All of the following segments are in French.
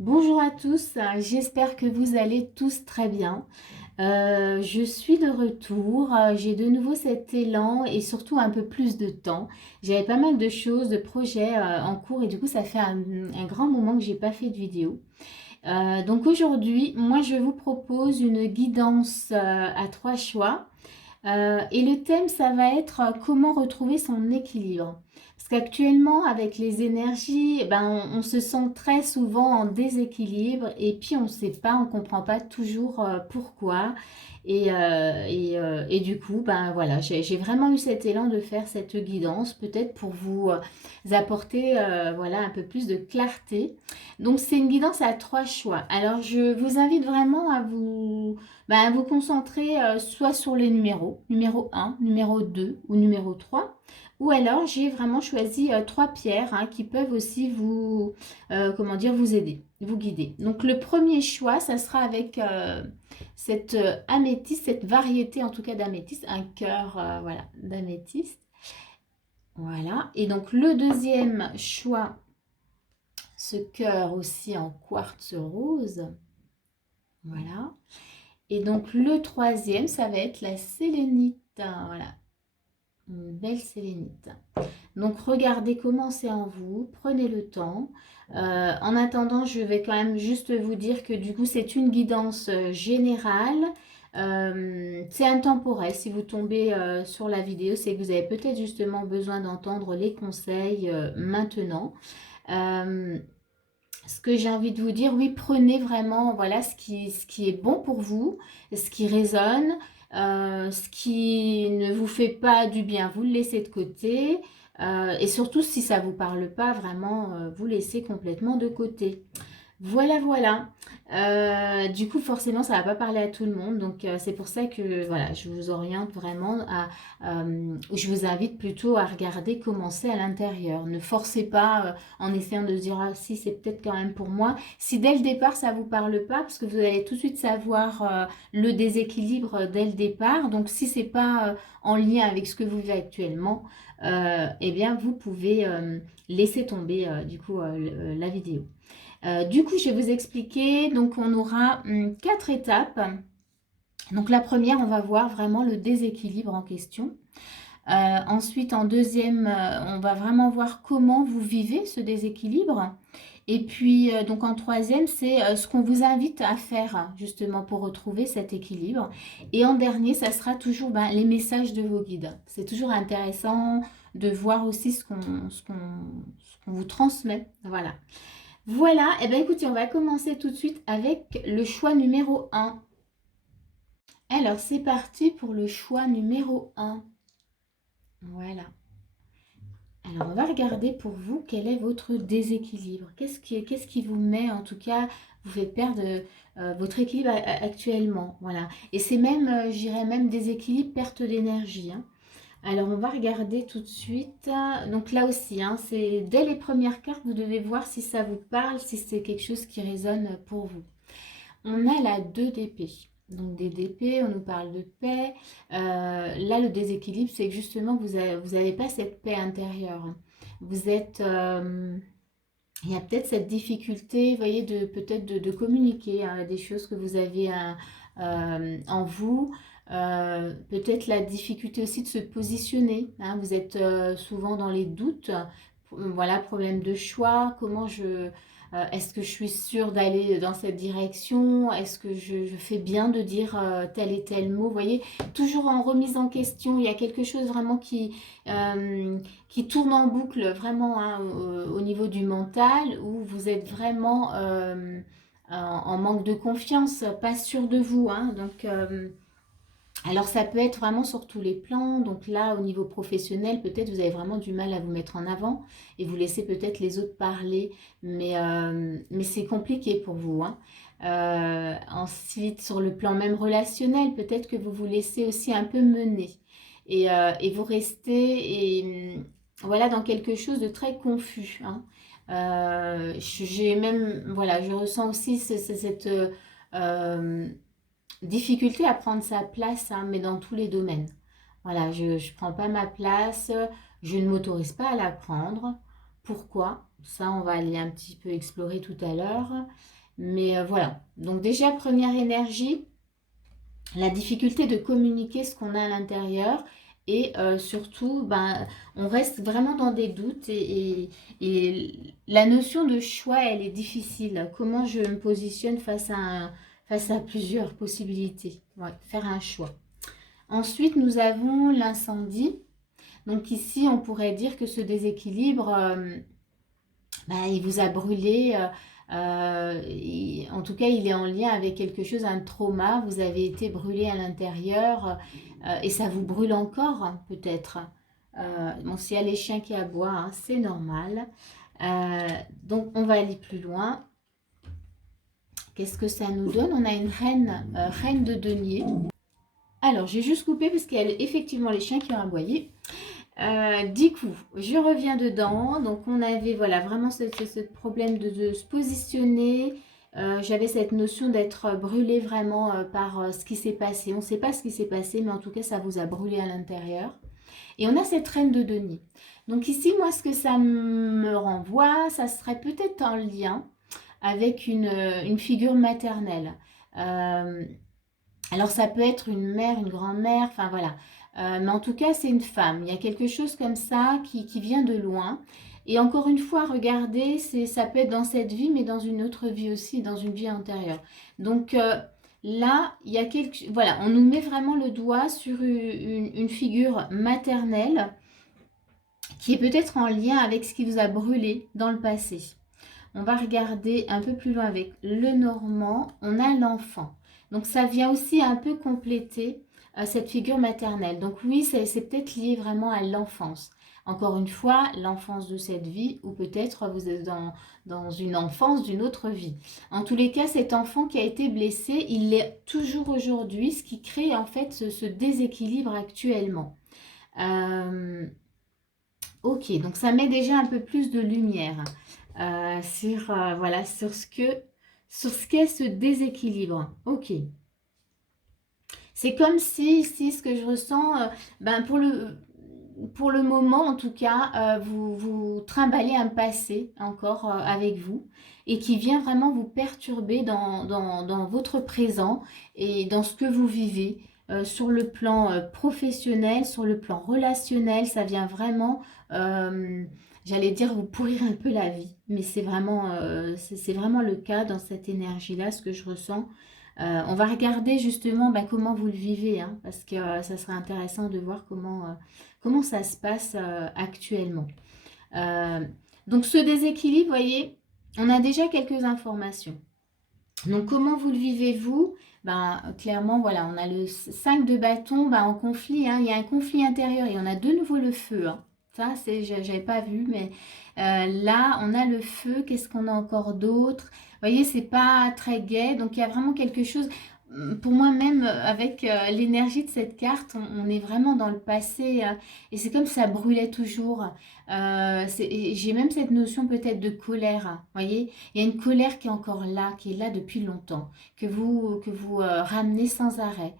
Bonjour à tous, j'espère que vous allez tous très bien. Je suis de retour, j'ai de nouveau cet élan et surtout un peu plus de temps. J'avais pas mal de choses, de projets en cours et du coup ça fait un grand moment que j'ai pas fait de vidéo. Donc aujourd'hui, moi je vous propose une guidance à trois choix. Et le thème, ça va être comment retrouver son équilibre. Parce qu'actuellement, avec les énergies, ben, on se sent très souvent en déséquilibre et puis on ne sait pas, on ne comprend pas toujours pourquoi. Et du coup, ben voilà, j'ai vraiment eu cet élan de faire cette guidance, peut-être pour vous apporter voilà, un peu plus de clarté. Donc c'est une guidance à trois choix. Alors je vous invite vraiment à vous concentrer soit sur les numéros, numéro un, numéro 2 ou numéro 3. Ou alors j'ai vraiment choisi trois pierres qui peuvent aussi vous, comment dire, vous aider, vous guider. Donc le premier choix, ça sera avec cette améthyste, cette variété en tout cas d'améthyste, un cœur voilà, d'améthyste. Voilà. Et donc le deuxième choix, ce cœur aussi en quartz rose. Voilà. Et donc le troisième, ça va être la sélénite. Voilà, une belle sélénite. Donc regardez comment c'est en vous, prenez le temps. En attendant, je vais quand même juste vous dire que du coup, c'est une guidance générale. C'est intemporel. Si vous tombez sur la vidéo, c'est que vous avez peut-être justement besoin d'entendre les conseils maintenant. Ce que j'ai envie de vous dire, oui, prenez vraiment voilà, ce qui est bon pour vous, ce qui résonne, ce qui ne vous fait pas du bien, vous le laissez de côté. Et surtout, si ça ne vous parle pas, vraiment, vous laissez complètement de côté. Voilà, voilà. Du coup, forcément, ça va pas parler à tout le monde. Donc, c'est pour ça que voilà, je vous oriente vraiment je vous invite plutôt à regarder comment c'est à l'intérieur. Ne forcez pas en essayant de se dire ah si c'est peut-être quand même pour moi. Si dès le départ ça vous parle pas, parce que vous allez tout de suite savoir le déséquilibre dès le départ. Donc, si c'est pas en lien avec ce que vous vivez actuellement, eh bien, vous pouvez laisser tomber du coup la vidéo. Du coup, je vais vous expliquer. Donc, on aura quatre étapes. Donc, la première, on va voir vraiment le déséquilibre en question. Ensuite, en deuxième, on va vraiment voir comment vous vivez ce déséquilibre. Et puis, donc en troisième, c'est ce qu'on vous invite à faire justement pour retrouver cet équilibre. Et en dernier, ça sera toujours les messages de vos guides. C'est toujours intéressant de voir aussi ce qu'on vous transmet. Voilà. Voilà, et bien écoutez, on va commencer tout de suite avec le choix numéro un. Alors, c'est parti pour le choix numéro un. Voilà. Alors, on va regarder pour vous quel est votre déséquilibre. Qu'est-ce qui vous met, en tout cas, vous fait perdre votre équilibre actuellement. Voilà. Et c'est même, je dirais même déséquilibre, perte d'énergie. Alors, on va regarder tout de suite. Donc là aussi, c'est dès les premières cartes, vous devez voir si ça vous parle, si c'est quelque chose qui résonne pour vous. On a la 2 d'épée. Donc des d'épée, on nous parle de paix. Là, le déséquilibre, c'est que justement, vous avez pas cette paix intérieure. Vous êtes... il y a peut-être cette difficulté, vous voyez, peut-être de communiquer des choses que vous avez en vous. Peut-être la difficulté aussi de se positionner. Vous êtes souvent dans les doutes. Voilà, problème de choix. Est-ce que je suis sûre d'aller dans cette direction? Est-ce que je fais bien de dire tel et tel mot? Vous voyez, toujours en remise en question. Il y a quelque chose vraiment qui tourne en boucle vraiment au niveau du mental, où vous êtes vraiment en manque de confiance, pas sûr de vous. Alors ça peut être vraiment sur tous les plans. Donc là, au niveau professionnel, peut-être vous avez vraiment du mal à vous mettre en avant et vous laissez peut-être les autres parler, mais c'est compliqué pour vous. Ensuite, sur le plan même relationnel, peut-être que vous vous laissez aussi un peu mener et vous restez voilà, dans quelque chose de très confus. J'ai même, voilà, je ressens aussi cette difficulté à prendre sa place, mais dans tous les domaines. Voilà, je ne prends pas ma place, je ne m'autorise pas à la prendre. Pourquoi? Ça, on va aller un petit peu explorer tout à l'heure. Mais voilà. Donc déjà, première énergie, la difficulté de communiquer ce qu'on a à l'intérieur. Et surtout, ben, on reste vraiment dans des doutes. Et la notion de choix, elle est difficile. Comment je me positionne face à plusieurs possibilités. Ouais, faire un choix. Ensuite, nous avons l'incendie. Donc ici, on pourrait dire que ce déséquilibre, bah, il vous a brûlé. En tout cas, il est en lien avec quelque chose, un trauma. Vous avez été brûlé à l'intérieur et ça vous brûle encore, hein, peut-être. Bon, s'il y a les chiens qui aboient, hein, c'est normal. Donc, on va aller plus loin. Qu'est-ce que ça nous donne? On a une reine, reine de denier. Alors, j'ai juste coupé parce qu'il y a effectivement les chiens qui ont aboyé. Du coup, je reviens dedans. Donc, on avait voilà, vraiment ce problème de se positionner. J'avais cette notion d'être brûlé vraiment par ce qui s'est passé. On ne sait pas ce qui s'est passé, mais en tout cas, ça vous a brûlé à l'intérieur. Et on a cette reine de denier. Donc ici, moi, ce que ça me renvoie, ça serait peut-être en lien avec une figure maternelle. Euh, alors ça peut être une mère, une grand-mère, enfin voilà. Mais en tout cas, c'est une femme. Il y a quelque chose comme ça qui vient de loin. Et encore une fois, regardez, ça peut être dans cette vie, mais dans une autre vie aussi, dans une vie antérieure. Donc là, il y a voilà, on nous met vraiment le doigt sur une figure maternelle qui est peut-être en lien avec ce qui vous a brûlé dans le passé. On va regarder un peu plus loin avec le normand. On a l'enfant. Donc ça vient aussi un peu compléter cette figure maternelle. Donc oui, c'est peut-être lié vraiment à l'enfance. Encore une fois, l'enfance de cette vie ou peut-être vous êtes dans une enfance d'une autre vie. En tous les cas, cet enfant qui a été blessé, il l'est toujours aujourd'hui, ce qui crée en fait ce déséquilibre actuellement. Ok, donc ça met déjà un peu plus de lumière sur, voilà, sur ce qu'est ce déséquilibre. Ok. C'est comme si ici, ce que je ressens, ben pour le moment en tout cas, vous trimballez un passé encore avec vous et qui vient vraiment vous perturber dans votre présent et dans ce que vous vivez. Sur le plan professionnel, sur le plan relationnel, ça vient vraiment, j'allais dire, vous pourrir un peu la vie. Mais c'est vraiment le cas dans cette énergie-là, ce que je ressens. On va regarder justement bah, comment vous le vivez, hein, parce que ça serait intéressant de voir comment ça se passe actuellement. Euh, donc ce déséquilibre, vous voyez, on a déjà quelques informations. Donc comment vous le vivez-vous? Ben, clairement, voilà, on a le 5 de bâton ben, en conflit, hein, il y a un conflit intérieur et on a de nouveau le feu. Hein. Ça, j'avais pas vu, mais là, on a le feu. Qu'est-ce qu'on a encore d'autre? Vous voyez, c'est pas très gai, donc il y a vraiment quelque chose. Pour moi, même avec l'énergie de cette carte, on est vraiment dans le passé et c'est comme si ça brûlait toujours. J'ai même cette notion peut-être de colère. Hein, voyez, il y a une colère qui est encore là, qui est là depuis longtemps, que vous ramenez sans arrêt.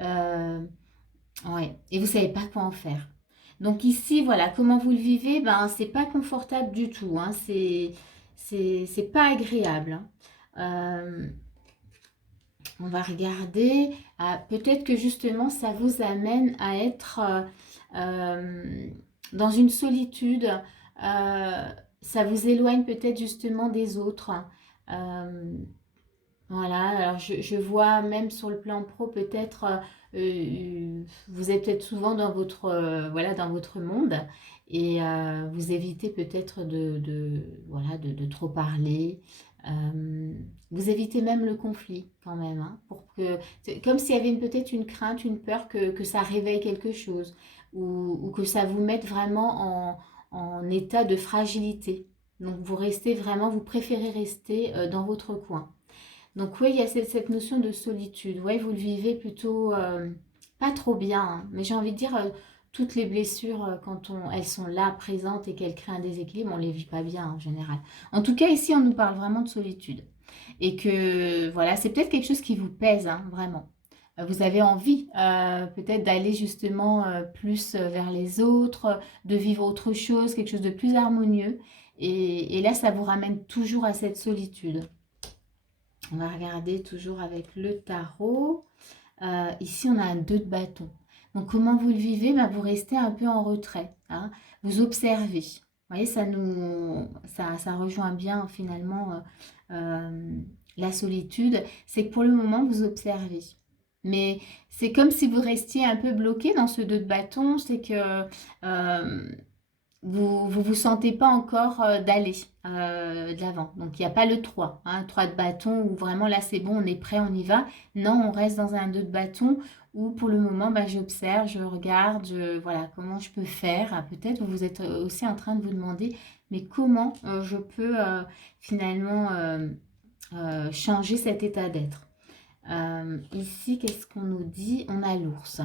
Euh, ouais, et vous savez pas quoi en faire. Donc ici, voilà, comment vous le vivez, ben c'est pas confortable du tout, hein, c'est pas agréable. Hein. Euh, on va regarder, peut-être que justement ça vous amène à être dans une solitude, euh, ça vous éloigne peut-être justement des autres. Euh, voilà, alors je vois même sur le plan pro, peut-être, vous êtes peut-être souvent dans votre, voilà, dans votre monde et vous évitez peut-être voilà, de trop parler. Vous évitez même le conflit quand même, hein, pour que, c'est comme s'il y avait peut-être une crainte, une peur que ça réveille quelque chose ou que ça vous mette vraiment en état de fragilité. Donc vous restez vraiment, vous préférez rester dans votre coin. Donc oui, il y a cette notion de solitude. Oui, vous le vivez plutôt pas trop bien, hein. Mais j'ai envie de dire, toutes les blessures, quand elles sont là, présentes et qu'elles créent un déséquilibre, on ne les vit pas bien en général. En tout cas, ici, on nous parle vraiment de solitude. Et que, voilà, c'est peut-être quelque chose qui vous pèse, hein, vraiment. Vous avez envie peut-être d'aller justement plus vers les autres, de vivre autre chose, quelque chose de plus harmonieux. Et là, ça vous ramène toujours à cette solitude. On va regarder toujours avec le tarot. Ici, on a un 2 de bâton. Donc, comment vous le vivez? Ben, vous restez un peu en retrait. Hein. Vous observez. Vous voyez, ça rejoint bien finalement la solitude. C'est que pour le moment, vous observez. Mais c'est comme si vous restiez un peu bloqué dans ce 2 de bâton. C'est que vous sentez pas encore d'aller de l'avant. Donc, il n'y a pas le 3, hein, 3 de bâton où vraiment là, c'est bon, on est prêt, on y va. Non, on reste dans un 2 de bâton où pour le moment, bah, j'observe, je regarde, voilà, comment je peux faire. Ah, peut-être vous êtes aussi en train de vous demander, mais comment je peux finalement changer cet état d'être. Ici, qu'est-ce qu'on nous dit? On a l'ours.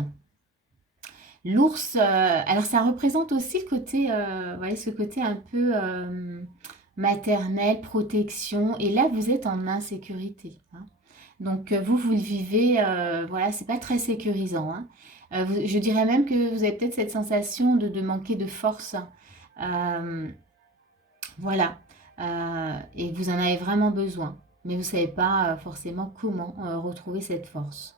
L'ours, alors ça représente aussi le côté, vous voyez, ce côté un peu maternel, protection. Et là, vous êtes en insécurité. Hein. Donc, vous le vivez, voilà, c'est pas très sécurisant. Hein. Je dirais même que vous avez peut-être cette sensation de manquer de force. Voilà. Et vous en avez vraiment besoin. Mais vous ne savez pas forcément comment retrouver cette force.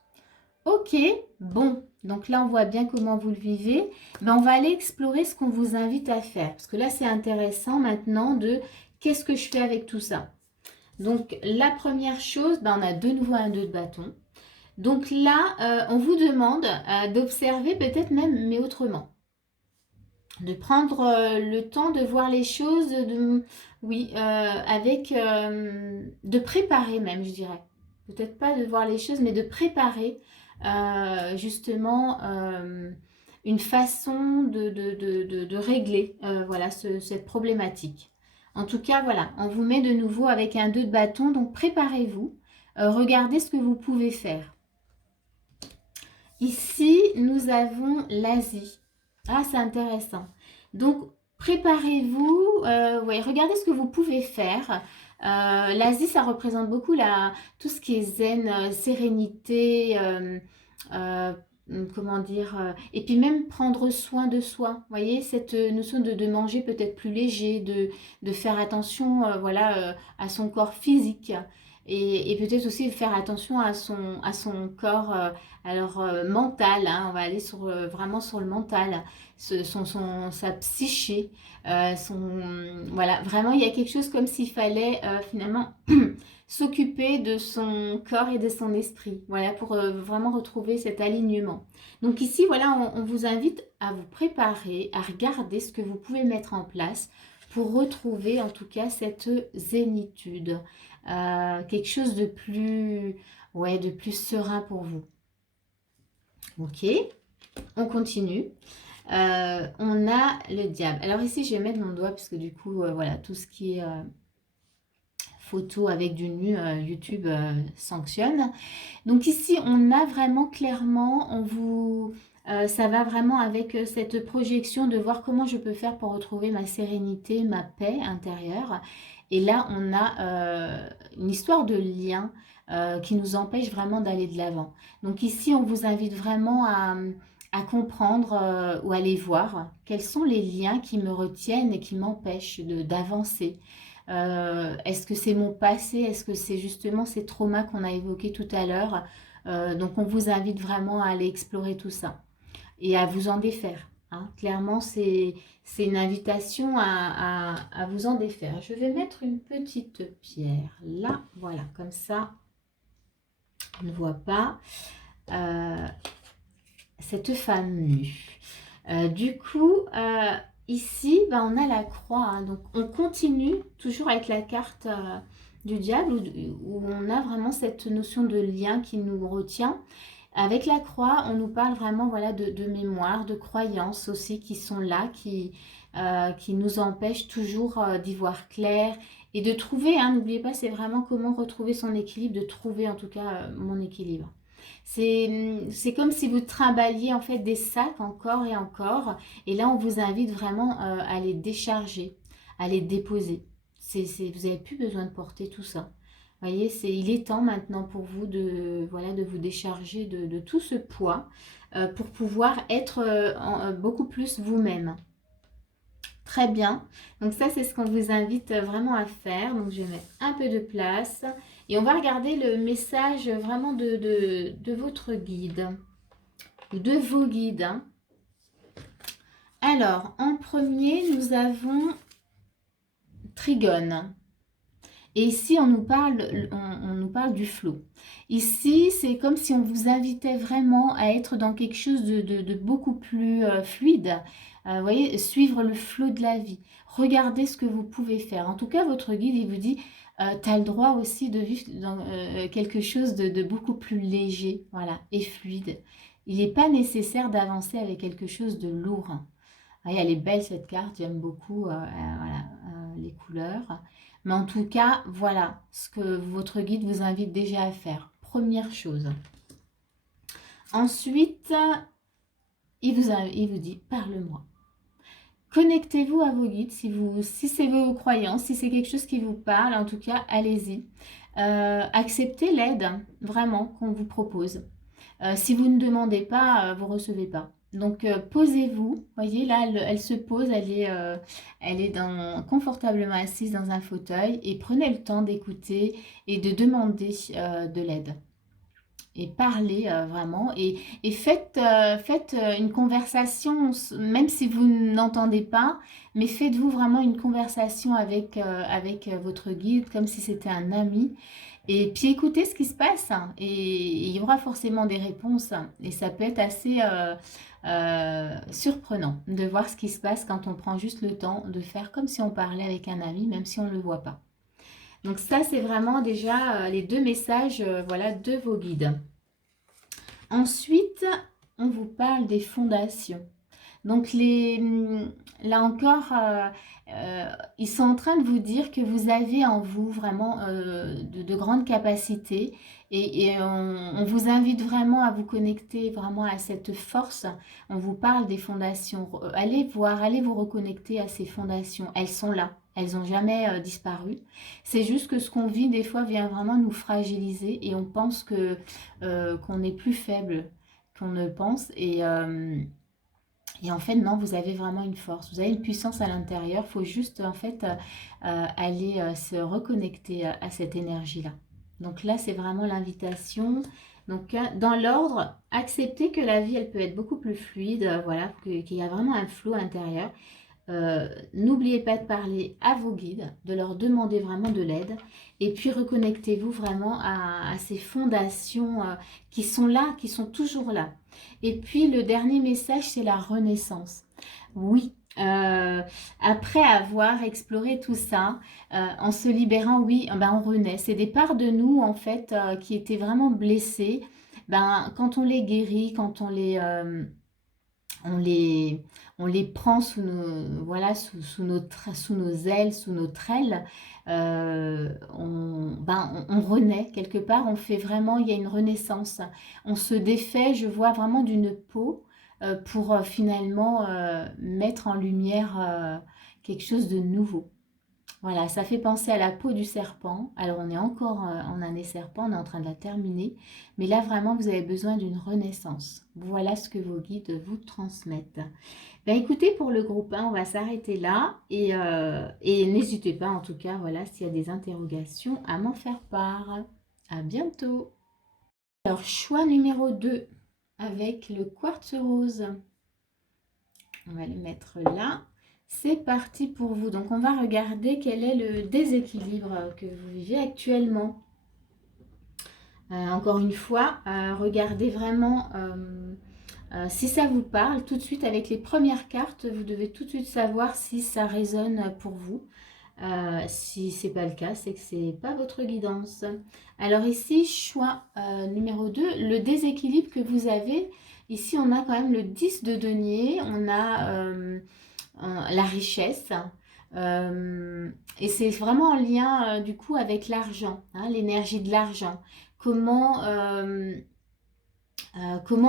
Ok, bon, donc là on voit bien comment vous le vivez. Ben, on va aller explorer ce qu'on vous invite à faire. Parce que là c'est intéressant maintenant de qu'est-ce que je fais avec tout ça. Donc la première chose, ben, on a de nouveau un 2 de bâton. Donc là, on vous demande d'observer peut-être même, mais autrement. De prendre le temps de voir les choses, oui, de préparer même, je dirais. Peut-être pas de voir les choses, mais de préparer justement une façon de régler voilà, cette problématique. En tout cas, voilà, on vous met de nouveau avec un 2 de bâton, donc préparez-vous, regardez ce que vous pouvez faire. Ici, nous avons l'Asie. Ah, c'est intéressant. Donc, préparez-vous, ouais, regardez ce que vous pouvez faire. L'Asie, ça représente beaucoup tout ce qui est zen, sérénité, euh, comment dire, et puis même prendre soin de soi. Vous voyez, cette notion de manger peut-être plus léger, de faire attention, voilà, à son corps physique. Et peut-être aussi faire attention à son corps mental, hein, on va aller vraiment sur le mental, sa psyché, voilà, vraiment il y a quelque chose comme s'il fallait finalement s'occuper de son corps et de son esprit, voilà, pour vraiment retrouver cet alignement. Donc ici, voilà, on vous invite à vous préparer, à regarder ce que vous pouvez mettre en place pour retrouver en tout cas cette zénitude, quelque chose de plus, ouais, de plus serein pour vous. Ok, on continue. On a le diable. Alors ici, je vais mettre mon doigt parce que du coup, voilà, tout ce qui est photo avec du nu, YouTube sanctionne. Donc ici, on a vraiment clairement, ça va vraiment avec cette projection de voir comment je peux faire pour retrouver ma sérénité, ma paix intérieure. Et là, on a une histoire de lien qui nous empêche vraiment d'aller de l'avant. Donc ici, on vous invite vraiment à comprendre ou à aller voir quels sont les liens qui me retiennent et qui m'empêchent d'avancer. Est-ce que c'est mon passé? Est-ce que c'est justement ces traumas qu'on a évoqués tout à l'heure? Donc on vous invite vraiment à aller explorer tout ça et à vous en défaire. Hein. Clairement, c'est une invitation à vous en défaire. Je vais mettre une petite pierre là, voilà, comme ça, on ne voit pas cette femme nue. Du coup, ici, ben, on a la croix. Hein, donc, on continue toujours avec la carte du diable où on a vraiment cette notion de lien qui nous retient. Avec la croix, on nous parle vraiment voilà, de mémoire, de croyances aussi qui sont là, qui nous empêchent toujours d'y voir clair et de trouver, hein, n'oubliez pas, c'est vraiment comment retrouver son équilibre, de trouver en tout cas mon équilibre. C'est comme si vous trimballiez en fait des sacs encore et encore. Et là, on vous invite vraiment à les décharger, à les déposer. Vous n'avez plus besoin de porter tout ça. Vous voyez, il est temps maintenant pour vous voilà, de vous décharger de tout ce poids pour pouvoir être beaucoup plus vous-même. Très bien. Donc ça, c'est ce qu'on vous invite vraiment à faire. Donc je vais mettre un peu de place. Et on va regarder le message vraiment de votre guide. Ou de vos guides. Hein. Alors, en premier, nous avons Trigone. Et ici, on nous parle du flow. Ici, c'est comme si on vous invitait vraiment à être dans quelque chose de beaucoup plus fluide. Vous voyez, suivre le flow de la vie. Regardez ce que vous pouvez faire. En tout cas, votre guide, il vous dit, tu as le droit aussi de vivre dans quelque chose de beaucoup plus léger, voilà, et fluide. Il n'est pas nécessaire d'avancer avec quelque chose de lourd. Ah, elle est belle cette carte, j'aime beaucoup voilà, les couleurs. Mais en tout cas, voilà ce que votre guide vous invite déjà à faire. Première chose. Ensuite, il vous dit, parle-moi. Connectez-vous à vos guides, si c'est vos croyances, si c'est quelque chose qui vous parle, en tout cas, allez-y. Acceptez l'aide, vraiment, qu'on vous propose. Si vous ne demandez pas, vous ne recevez pas. Donc, posez-vous. Voyez, là, elle se pose, elle est confortablement assise dans un fauteuil et prenez le temps d'écouter et de demander de l'aide. Et parlez vraiment et faites une conversation, même si vous n'entendez pas, mais faites-vous vraiment une conversation avec votre guide comme si c'était un ami. Et puis écoutez ce qui se passe hein, et il y aura forcément des réponses hein, et ça peut être assez surprenant de voir ce qui se passe quand on prend juste le temps de faire comme si on parlait avec un ami, même si on ne le voit pas. Donc ça, c'est vraiment déjà les deux messages voilà, de vos guides. Ensuite, on vous parle des fondations. Donc là encore, ils sont en train de vous dire que vous avez en vous vraiment de grandes capacités et on vous invite vraiment à vous connecter vraiment à cette force. On vous parle des fondations. Allez voir, allez vous reconnecter à ces fondations. Elles sont là. Elles n'ont jamais disparu. C'est juste que ce qu'on vit des fois vient vraiment nous fragiliser et on pense qu'on est plus faible qu'on ne pense et en fait, non, vous avez vraiment une force, vous avez une puissance à l'intérieur. Il faut juste, en fait, aller se reconnecter à cette énergie-là. Donc là, c'est vraiment l'invitation. Donc, dans l'ordre, accepter que la vie, elle peut être beaucoup plus fluide, voilà, qu'il y a vraiment un flot intérieur. N'oubliez pas de parler à vos guides, de leur demander vraiment de l'aide. Et puis, reconnectez-vous vraiment à ces fondations qui sont là, qui sont toujours là. Et puis, le dernier message, c'est la renaissance. Oui, après avoir exploré tout ça, en se libérant, oui, ben, on renaît. C'est des parts de nous, en fait, qui étaient vraiment blessées. Ben, quand on les guérit, quand on les, on les prend sous nos, voilà, sous sous nos ailes, sous notre aile, on renaît quelque part, on fait vraiment, il y a une renaissance. On se défait, je vois vraiment d'une peau pour finalement mettre en lumière quelque chose de nouveau. Voilà, ça fait penser à la peau du serpent. Alors, on est encore en année serpent, on est en train de la terminer. Mais là, vraiment, vous avez besoin d'une renaissance. Voilà ce que vos guides vous transmettent. Ben, écoutez, pour le groupe 1, on va s'arrêter là. Et n'hésitez pas, en tout cas, voilà, s'il y a des interrogations, à m'en faire part. À bientôt. Alors, choix numéro 2, avec le quartz rose. On va le mettre là. C'est parti pour vous. Donc, on va regarder quel est le déséquilibre que vous vivez actuellement. Encore une fois, regardez vraiment si ça vous parle. Tout de suite, avec les premières cartes, vous devez tout de suite savoir si ça résonne pour vous. Si ce n'est pas le cas, c'est que ce n'est pas votre guidance. Alors ici, choix numéro 2, le déséquilibre que vous avez. Ici, on a quand même le 10 de denier, on a la richesse. Et c'est vraiment en lien du coup avec l'argent, hein, l'énergie de l'argent. Comment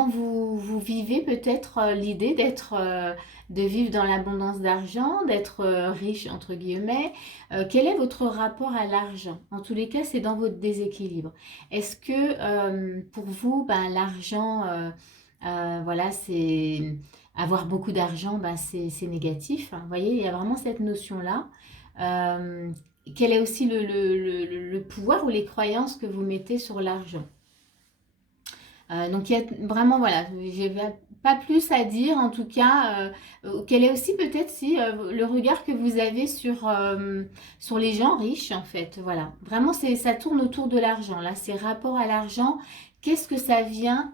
vous vivez peut-être l'idée de vivre dans l'abondance d'argent, d'être riche entre guillemets. Quel est votre rapport à l'argent? En tous les cas, c'est dans votre déséquilibre. Est-ce que pour vous, ben, l'argent, voilà, avoir beaucoup d'argent, ben c'est négatif, hein. Vous voyez, il y a vraiment cette notion-là. Euh, Quel est aussi le pouvoir ou les croyances que vous mettez sur l'argent? Donc il y a vraiment, voilà, j'ai pas plus à dire, en tout cas, quel est aussi peut-être si le regard que vous avez sur les gens riches, en fait, voilà. Vraiment, ça tourne autour de l'argent, là, c'est rapport à l'argent, qu'est-ce que ça vient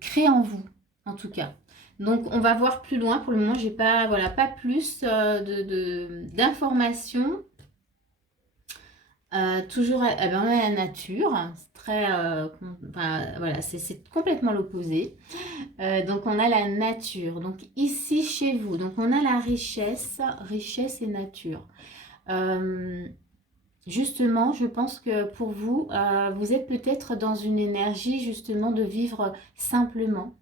créer en vous, en tout cas. Donc on va voir plus loin, pour le moment, j'ai pas, voilà, pas plus d'informations. Toujours, eh ben, on a la nature, c'est très, enfin, voilà, c'est complètement l'opposé. Donc on a la nature. Donc ici chez vous, donc on a la richesse, richesse et nature. Euh, Justement, je pense que pour vous, vous êtes peut-être dans une énergie justement de vivre simplement,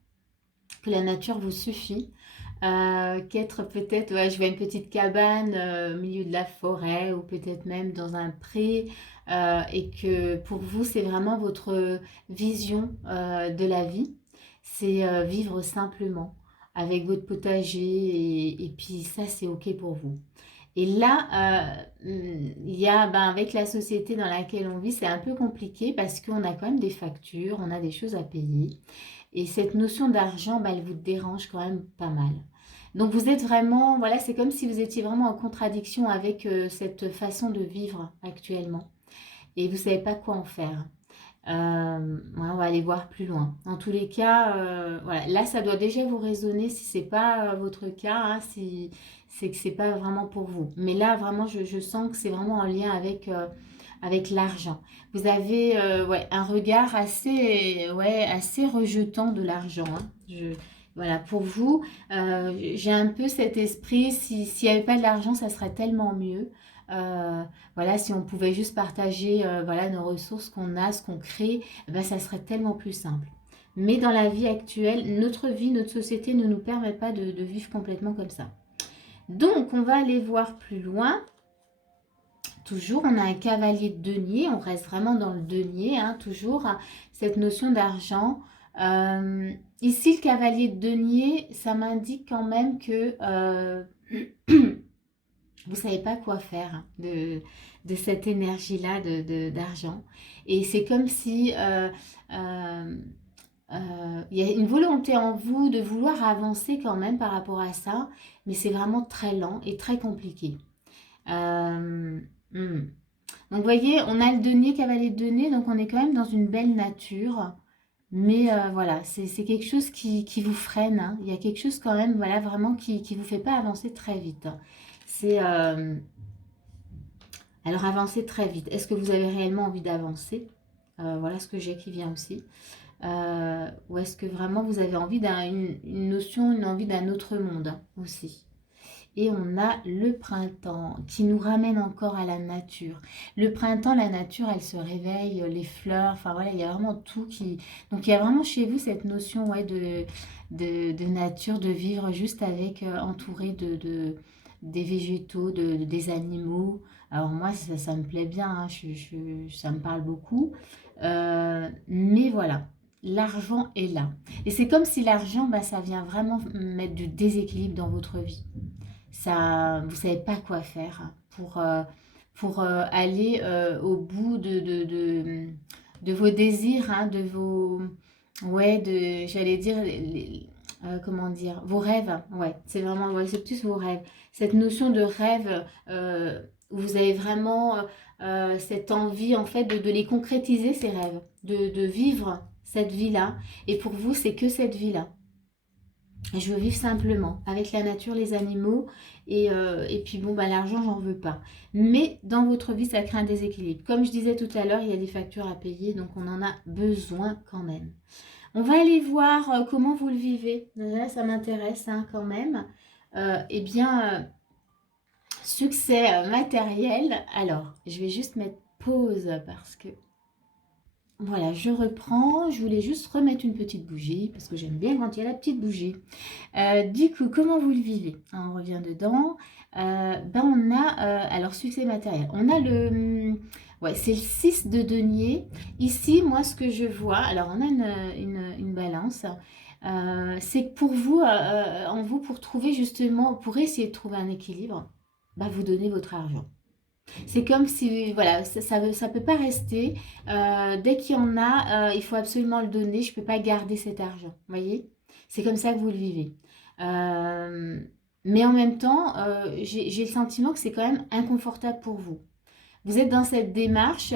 que la nature vous suffit. Qu'être peut-être, ouais, je vois une petite cabane au milieu de la forêt ou peut-être même dans un pré, et que pour vous, c'est vraiment votre vision de la vie, c'est vivre simplement avec votre potager et puis ça, c'est OK pour vous. Et là, il y a, ben, avec la société dans laquelle on vit, c'est un peu compliqué parce qu'on a quand même des factures, on a des choses à payer. Et cette notion d'argent, ben, elle vous dérange quand même pas mal. Donc vous êtes vraiment, voilà, c'est comme si vous étiez vraiment en contradiction avec cette façon de vivre actuellement. Et vous ne savez pas quoi en faire. Ouais, on va aller voir plus loin. En tous les cas, voilà, là, ça doit déjà vous résonner si c'est pas votre cas, hein, si c'est que c'est pas vraiment pour vous. Mais là, vraiment, je sens que c'est vraiment en lien avec l'argent. Vous avez ouais, un regard assez, ouais, assez rejetant de l'argent, hein. Voilà, pour vous, j'ai un peu cet esprit, s'il n'y avait pas de l'argent, ça serait tellement mieux. Voilà, si on pouvait juste partager voilà, nos ressources qu'on a, ce qu'on crée, eh ben, ça serait tellement plus simple. Mais dans la vie actuelle, notre vie, notre société ne nous permet pas de vivre complètement comme ça. Donc, on va aller voir plus loin. Toujours, on a un cavalier de denier, on reste vraiment dans le denier, hein, toujours, hein, cette notion d'argent. Ici, le cavalier de denier, ça m'indique quand même que vous ne savez pas quoi faire, hein, de cette énergie-là d'argent. Et c'est comme si euh, il y a une volonté en vous de vouloir avancer quand même par rapport à ça, mais c'est vraiment très lent et très compliqué. Euh, hmm. Donc, vous voyez, on a le denier, cavalier de denier, donc on est quand même dans une belle nature. Mais voilà, c'est quelque chose qui vous freine, hein. Il y a quelque chose quand même, voilà, vraiment qui vous fait pas avancer très vite. C'est alors avancer très vite. Est-ce que vous avez réellement envie d'avancer? Voilà ce que j'ai qui vient aussi. Ou est-ce que vraiment vous avez envie une notion, une envie d'un autre monde aussi? Et on a le printemps qui nous ramène encore à la nature. Le printemps, la nature, elle se réveille, les fleurs, enfin voilà, il y a vraiment tout qui... Donc il y a vraiment chez vous cette notion, ouais, de nature, de vivre juste avec, entouré des végétaux, des animaux. Alors moi, ça me plaît bien, hein, ça me parle beaucoup. Mais voilà, l'argent est là. Et c'est comme si l'argent, bah, ça vient vraiment mettre du déséquilibre dans votre vie. Ça, vous savez pas quoi faire pour aller au bout de vos désirs, hein, de vos, ouais, j'allais dire, comment dire, vos rêves, ouais, c'est vraiment, ouais, c'est plus vos rêves. Cette notion de rêve, où vous avez vraiment cette envie, en fait, de les concrétiser, ces rêves, de vivre cette vie-là. Et pour vous, c'est que cette vie-là. Je veux vivre simplement avec la nature, les animaux et puis bon, bah, l'argent, j'en veux pas. Mais dans votre vie, ça crée un déséquilibre. Comme je disais tout à l'heure, il y a des factures à payer, donc on en a besoin quand même. On va aller voir comment vous le vivez. Là, ça m'intéresse, hein, quand même. Eh bien, succès matériel. Alors, je vais juste mettre pause parce que voilà, je reprends. Je voulais juste remettre une petite bougie parce que j'aime bien quand il y a la petite bougie. Du coup, comment vous le vivez? On revient dedans. Ben on a, alors succès matériel. On a ouais, c'est le 6 de denier. Ici, moi, ce que je vois, alors on a une balance. C'est que pour vous, en vous, pour trouver justement, pour essayer de trouver un équilibre, bah, vous donnez votre argent. C'est comme si, voilà, ça peut pas rester. Dès qu'il y en a, il faut absolument le donner. Je peux pas garder cet argent. Vous voyez? C'est comme ça que vous le vivez. Euh, mais en même temps, j'ai le sentiment que c'est quand même inconfortable pour vous. Vous êtes dans cette démarche,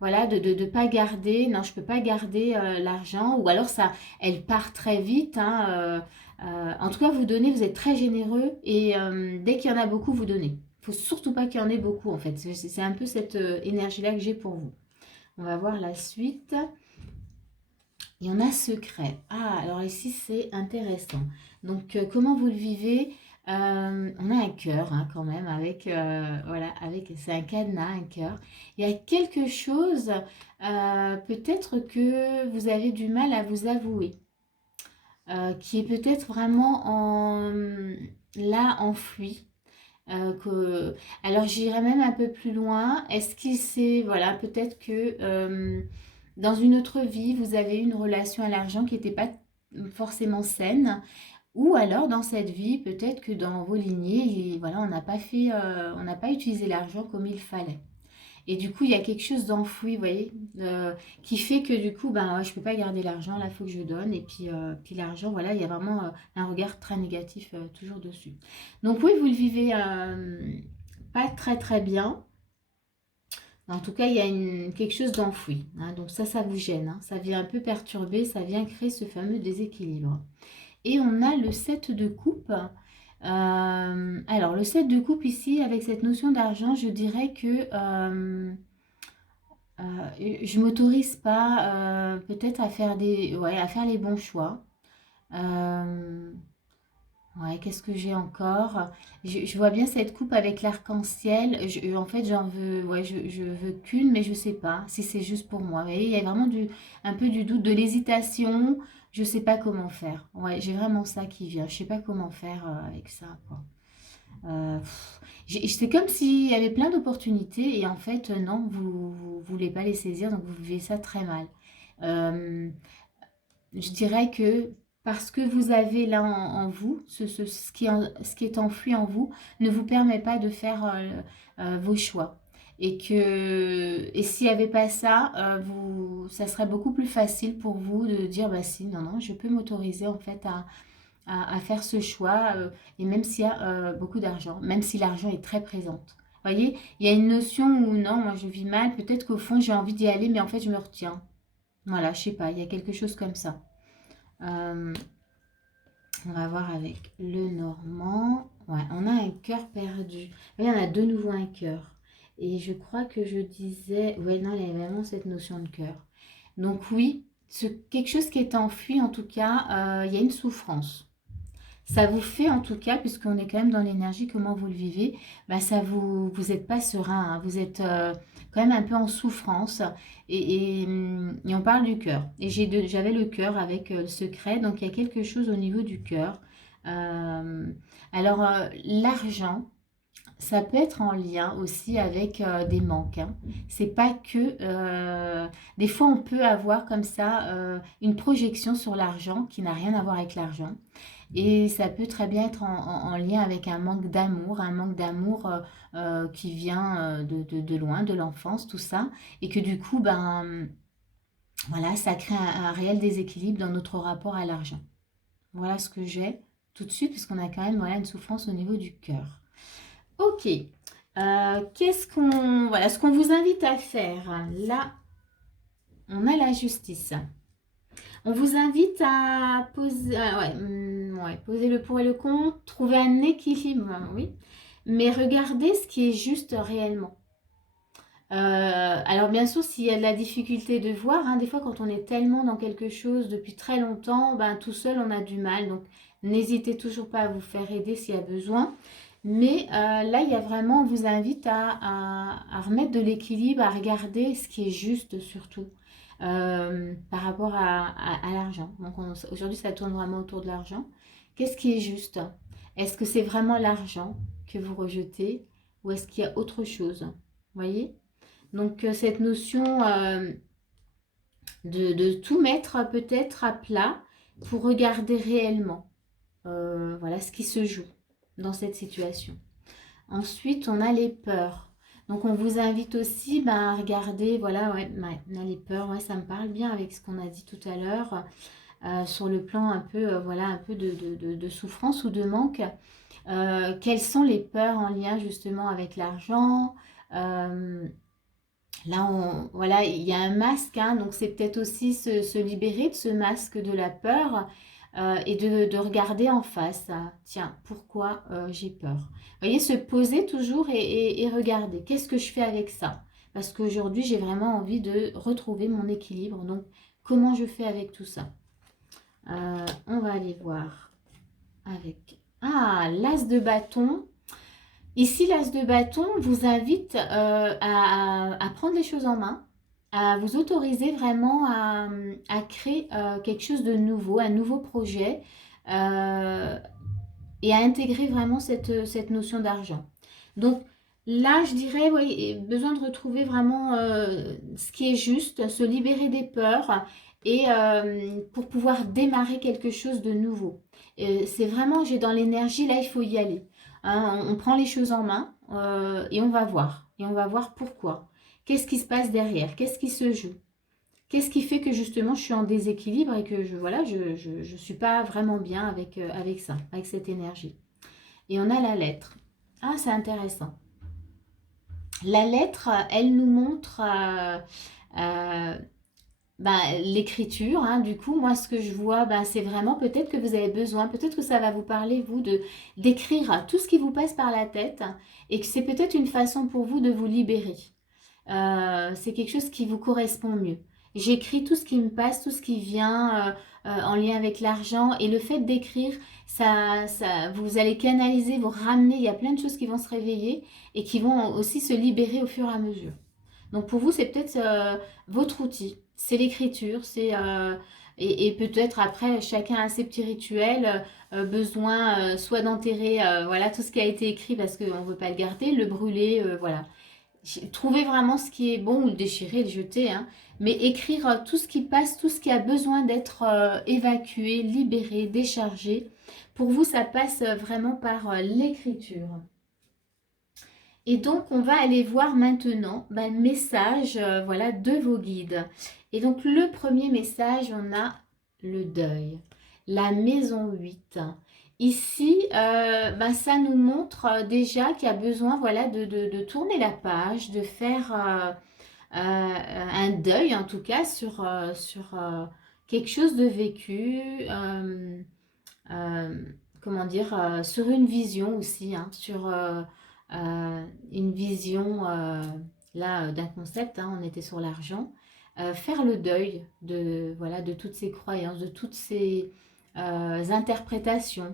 voilà, de pas garder. Non, je peux pas garder l'argent. Ou alors ça, elle part très vite, hein, en tout cas, vous donnez, vous êtes très généreux et dès qu'il y en a beaucoup, vous donnez. Il faut surtout pas qu'il y en ait beaucoup, en fait. C'est un peu cette énergie-là que j'ai pour vous. On va voir la suite. Il y en a secret. Ah, alors ici, c'est intéressant. Donc, comment vous le vivez? On a un cœur, hein, quand même, avec, voilà, avec, c'est un cadenas, un cœur. Il y a quelque chose, peut-être que vous avez du mal à vous avouer, qui est peut-être vraiment là, enfoui. Alors j'irais même un peu plus loin. Est-ce qu'il sait, voilà, peut-être que dans une autre vie, vous avez eu une relation à l'argent qui n'était pas forcément saine, ou alors dans cette vie, peut-être que dans vos lignées, voilà, on n'a pas utilisé l'argent comme il fallait. Et du coup, il y a quelque chose d'enfoui, vous voyez, qui fait que du coup, ben, ouais, je ne peux pas garder l'argent, là, il faut que je donne. Et puis l'argent, voilà, il y a vraiment un regard très négatif toujours dessus. Donc oui, vous le vivez pas très très bien. En tout cas, il y a quelque chose d'enfoui, hein. Donc ça vous gêne, hein. Ça vient un peu perturber, ça vient créer ce fameux déséquilibre. Et on a le 7 de coupe. Alors, le 7 de coupe ici, avec cette notion d'argent, je dirais que je m'autorise pas peut-être à faire ouais, à faire les bons choix. Euh, ouais, qu'est-ce que j'ai encore? Je vois bien cette coupe avec l'arc-en-ciel. En fait, j'en veux, ouais, je veux qu'une, mais je sais pas si c'est juste pour moi. Vous voyez, il y a vraiment un peu du doute, de l'hésitation. Je sais pas comment faire. Ouais, j'ai vraiment ça qui vient. Je sais pas comment faire avec ça, quoi. C'est comme s'il y avait plein d'opportunités et en fait, non, vous voulez pas les saisir, donc vous vivez ça très mal. Euh, je dirais que parce que vous avez là en vous, ce qui est enfoui en vous, ne vous permet pas de faire vos choix. Et s'il n'y avait pas ça, ça serait beaucoup plus facile pour vous de dire, bah si, non, non, je peux m'autoriser en fait à faire ce choix, et même s'il y a beaucoup d'argent, même si l'argent est très présente. Vous voyez, il y a une notion où non, moi je vis mal, peut-être qu'au fond j'ai envie d'y aller, mais en fait je me retiens. Voilà, je sais pas, il y a quelque chose comme ça. Euh, on va voir avec le normand. Ouais, on a un cœur perdu. Oui, on a de nouveau un cœur. Et je crois que je disais, ouais, non, il y a vraiment cette notion de cœur. Donc oui, quelque chose qui est enfui, en tout cas, il y a une souffrance. Ça vous fait en tout cas, puisqu'on est quand même dans l'énergie, comment vous le vivez, bah ça vous n'êtes pas serein, hein. Vous êtes quand même un peu en souffrance et on parle du cœur. Et j'avais le cœur avec le secret, donc il y a quelque chose au niveau du cœur. Euh, alors l'argent, ça peut être en lien aussi avec des manques, hein. C'est pas que des fois on peut avoir comme ça une projection sur l'argent qui n'a rien à voir avec l'argent. Et ça peut très bien être en lien avec un manque d'amour qui vient de loin, de l'enfance, tout ça. Et que du coup, ben, voilà, ça crée un réel déséquilibre dans notre rapport à l'argent. Voilà ce que j'ai tout de suite, puisqu'on a quand même voilà, une souffrance au niveau du cœur. Ok. Voilà, ce qu'on vous invite à faire, là, on a la justice. On vous invite à poser, ouais, ouais, poser le pour et le contre, trouver un équilibre, oui, mais regardez ce qui est juste réellement. Alors bien sûr, s'il y a de la difficulté de voir, hein, des fois quand on est tellement dans quelque chose depuis très longtemps, ben, tout seul on a du mal. Donc n'hésitez toujours pas à vous faire aider s'il y a besoin. Mais là, il y a vraiment, on vous invite à remettre de l'équilibre, à regarder ce qui est juste surtout par rapport à l'argent. Donc aujourd'hui, ça tourne vraiment autour de l'argent. Qu'est-ce qui est juste? Est-ce que c'est vraiment l'argent que vous rejetez ou est-ce qu'il y a autre chose? Vous voyez? Donc cette notion de tout mettre peut-être à plat pour regarder réellement voilà ce qui se joue dans cette situation. Ensuite, on a les peurs. Donc, on vous invite aussi à regarder, voilà, ouais, on a les peurs, ouais, ça me parle bien avec ce qu'on a dit tout à l'heure, sur le plan un peu, voilà, un peu de souffrance ou de manque. Quelles sont les peurs en lien justement avec l'argent? Là, voilà, il y a un masque, hein, donc c'est peut-être aussi se libérer de ce masque de la peur et de regarder en face. Tiens, pourquoi j'ai peur? Vous voyez, se poser toujours et regarder. Qu'est-ce que je fais avec ça? Parce qu'aujourd'hui, j'ai vraiment envie de retrouver mon équilibre. Donc, comment je fais avec tout ça? On va aller voir avec... Ah, l'as de bâton. Ici, l'as de bâton vous invite à prendre les choses en main, à vous autoriser vraiment à créer quelque chose de nouveau, un nouveau projet euh, et à intégrer vraiment cette notion d'argent. Donc là, je dirais, oui, besoin de retrouver vraiment ce qui est juste, se libérer des peurs et pour pouvoir démarrer quelque chose de nouveau. C'est vraiment, j'ai dans l'énergie, là, il faut y aller. Hein, on prend les choses en main et on va voir. Et on va voir pourquoi. Qu'est-ce qui se passe derrière? Qu'est-ce qui se joue? Qu'est-ce qui fait que justement je suis en déséquilibre et que voilà, je suis pas vraiment bien avec ça, avec cette énergie. Et on a la lettre. Ah, c'est intéressant. La lettre, elle nous montre euh, l'écriture. Hein. Du coup, moi, ce que je vois, c'est vraiment peut-être que vous avez besoin, peut-être que ça va vous parler, vous, d'écrire tout ce qui vous passe par la tête et que c'est peut-être une façon pour vous de vous libérer. C'est quelque chose qui vous correspond mieux. J'écris tout ce qui me passe, tout ce qui vient en lien avec l'argent et le fait d'écrire, vous allez canaliser, vous ramener, il y a plein de choses qui vont se réveiller et qui vont aussi se libérer au fur et à mesure. Donc pour vous, c'est peut-être votre outil, c'est l'écriture, et peut-être après, chacun a ses petits rituels, besoin soit d'enterrer voilà, tout ce qui a été écrit parce qu'on ne veut pas le garder, le brûler, voilà. Trouver vraiment ce qui est bon ou le déchirer, le jeter, hein. Mais écrire tout ce qui passe, tout ce qui a besoin d'être évacué, libéré, déchargé. Pour vous, ça passe vraiment par l'écriture. Et donc, on va aller voir maintenant le message voilà, de vos guides. Et donc, le premier message, on a le deuil, la maison 8. Ici, ça nous montre déjà qu'il y a besoin voilà, de tourner la page, de faire un deuil en tout cas sur quelque chose de vécu, euh, comment dire, sur une vision aussi, hein, sur une vision là d'un concept, hein, on était sur l'argent. Faire le deuil voilà, de toutes ces croyances, de toutes ces interprétations,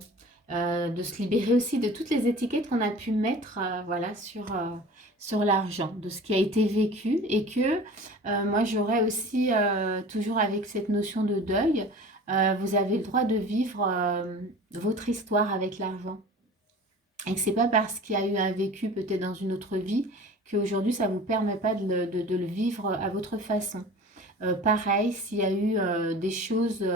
de se libérer aussi de toutes les étiquettes qu'on a pu mettre voilà, sur l'argent, de ce qui a été vécu et que moi j'aurais aussi toujours avec cette notion de deuil, vous avez le droit de vivre votre histoire avec l'argent. Et que c'est pas parce qu'il y a eu un vécu peut-être dans une autre vie qu'aujourd'hui ça ne vous permet pas de le vivre à votre façon. Pareil, s'il y a eu des choses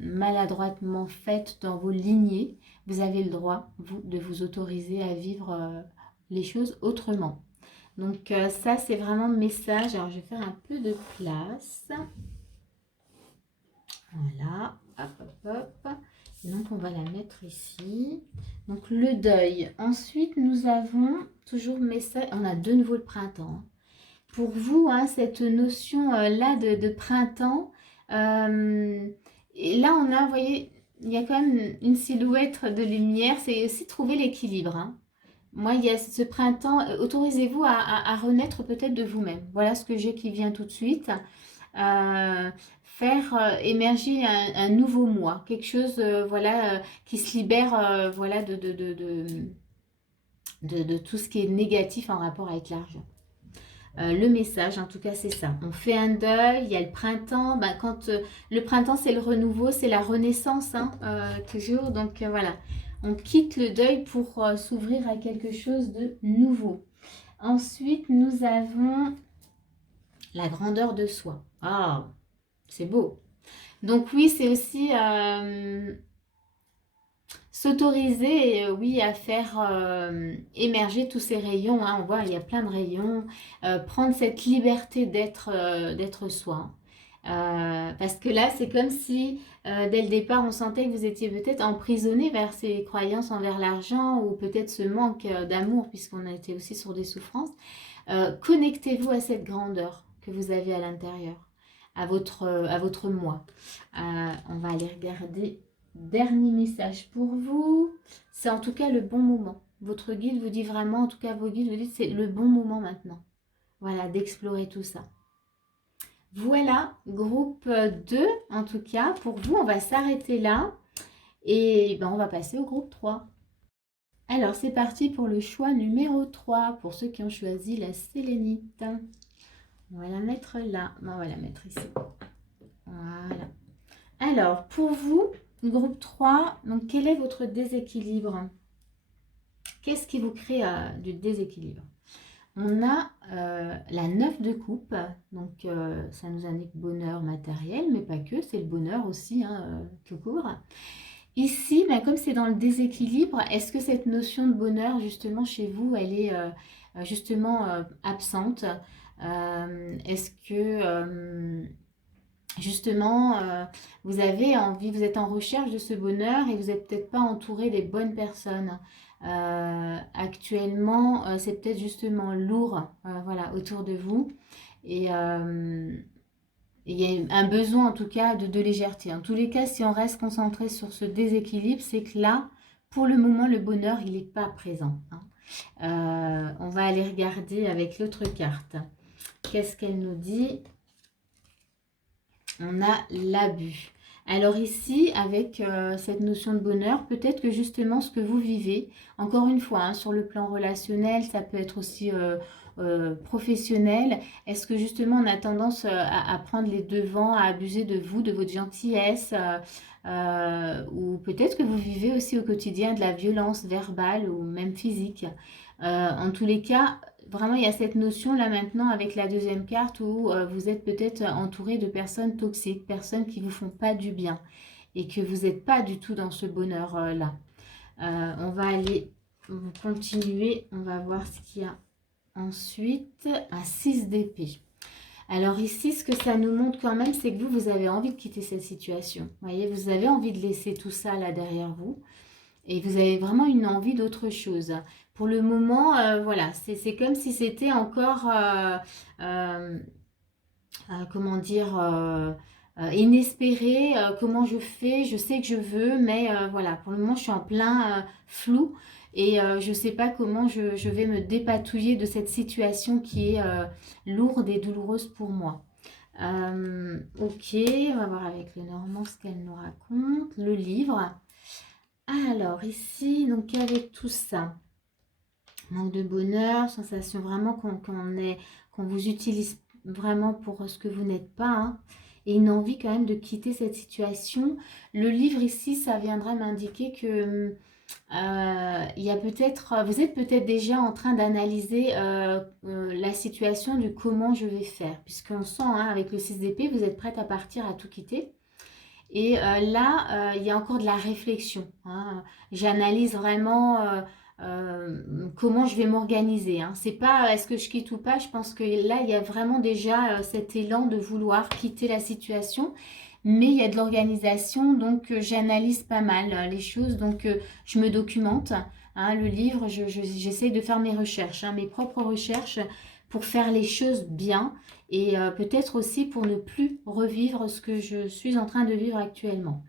maladroitement faites dans vos lignées, vous avez le droit, vous, de vous autoriser à vivre les choses autrement. Donc ça, c'est vraiment le message. Alors, je vais faire un peu de place. Voilà, hop, hop, hop. Et donc, on va la mettre ici. Donc, le deuil. Ensuite, nous avons toujours message. On a de nouveau le printemps. Pour vous, hein, cette notion-là de printemps, et là, on a, vous voyez, il y a quand même une silhouette de lumière. C'est aussi trouver l'équilibre. Hein. Moi, il y a ce printemps. Autorisez-vous à renaître peut-être de vous-même. Voilà ce que j'ai qui vient tout de suite. Faire émerger un nouveau moi, quelque chose voilà, qui se libère voilà, de tout ce qui est négatif en rapport avec l'argent. Le message, en tout cas, c'est ça. On fait un deuil, il y a le printemps. Quand le printemps, c'est le renouveau, c'est la renaissance, hein, toujours. Donc voilà, on quitte le deuil pour s'ouvrir à quelque chose de nouveau. Ensuite, nous avons la grandeur de soi. Ah, c'est beau. Donc oui, c'est aussi s'autoriser, oui, à faire émerger tous ces rayons, hein. On voit, il y a plein de rayons. Prendre cette liberté d'être soi. Parce que là, c'est comme si, dès le départ, on sentait que vous étiez peut-être emprisonné vers ces croyances envers l'argent ou peut-être ce manque d'amour, puisqu'on a été aussi sur des souffrances. Connectez-vous à cette grandeur que vous avez à l'intérieur, à votre moi. On va aller regarder. Dernier message pour vous. C'est en tout cas le bon moment. Votre guide vous dit vraiment, en tout cas vos guides vous disent c'est le bon moment maintenant. Voilà, d'explorer tout ça. Voilà, groupe 2 en tout cas. Pour vous, on va s'arrêter là. Et ben, on va passer au groupe 3. Alors, c'est parti pour le choix numéro 3. Pour ceux qui ont choisi la sélénite. On va la mettre là. On va la mettre ici. Voilà. Alors, pour vous, groupe 3, donc quel est votre déséquilibre? Qu'est-ce qui vous crée du déséquilibre? On a la 9 de coupe, donc ça nous indique bonheur matériel, mais pas que, c'est le bonheur aussi hein, tout court. Ici, ben, comme c'est dans le déséquilibre, est-ce que cette notion de bonheur, justement, chez vous, elle est justement absente? Est-ce que justement, vous avez envie, vous êtes en recherche de ce bonheur et vous n'êtes peut-être pas entouré des bonnes personnes. Actuellement, c'est peut-être justement lourd, voilà, autour de vous. Et il y a un besoin en tout cas de légèreté. En tous les cas, si on reste concentré sur ce déséquilibre, c'est que là, pour le moment, le bonheur, il n'est pas présent, hein. On va aller regarder avec l'autre carte. Qu'est-ce qu'elle nous dit? On a l'abus. Alors ici, avec cette notion de bonheur, peut-être que justement ce que vous vivez, encore une fois, hein, sur le plan relationnel, ça peut être aussi professionnel. Est-ce que justement on a tendance à prendre les devants, à abuser de vous, de votre gentillesse ou peut-être que vous vivez aussi au quotidien de la violence verbale ou même physique. En tous les cas, vraiment, il y a cette notion là maintenant avec la deuxième carte où vous êtes peut-être entouré de personnes toxiques, personnes qui vous font pas du bien et que vous n'êtes pas du tout dans ce bonheur là. On va aller continuer, on va voir ce qu'il y a ensuite. Un 6 d'épée. Alors ici, ce que ça nous montre quand même, c'est que vous avez envie de quitter cette situation. Vous voyez, vous avez envie de laisser tout ça là derrière vous. Et vous avez vraiment une envie d'autre chose. Pour le moment, voilà, c'est comme si c'était encore, euh, comment dire, inespéré. Comment je fais, je sais que je veux, mais voilà, pour le moment, je suis en plein flou. Et je ne sais pas comment je vais me dépatouiller de cette situation qui est lourde et douloureuse pour moi. Ok, on va voir avec le Normand ce qu'elle nous raconte. Le livre. Alors ici, donc avec tout ça, manque de bonheur, sensation vraiment qu'on vous utilise vraiment pour ce que vous n'êtes pas, hein, et une envie quand même de quitter cette situation. Le livre ici, ça viendrait m'indiquer que il y a peut-être, vous êtes peut-être déjà en train d'analyser la situation du comment je vais faire, puisqu'on sent hein, avec le 6 d'épée, vous êtes prête à partir, à tout quitter. Et là, il y a encore de la réflexion, hein. J'analyse vraiment comment je vais m'organiser, hein. C'est pas est-ce que je quitte ou pas. Je pense que là, il y a vraiment déjà cet élan de vouloir quitter la situation. Mais il y a de l'organisation, donc j'analyse pas mal les choses. Donc je me documente, hein, le livre, j'essaye de faire mes recherches, hein, mes propres recherches pour faire les choses bien et peut-être aussi pour ne plus revivre ce que je suis en train de vivre actuellement.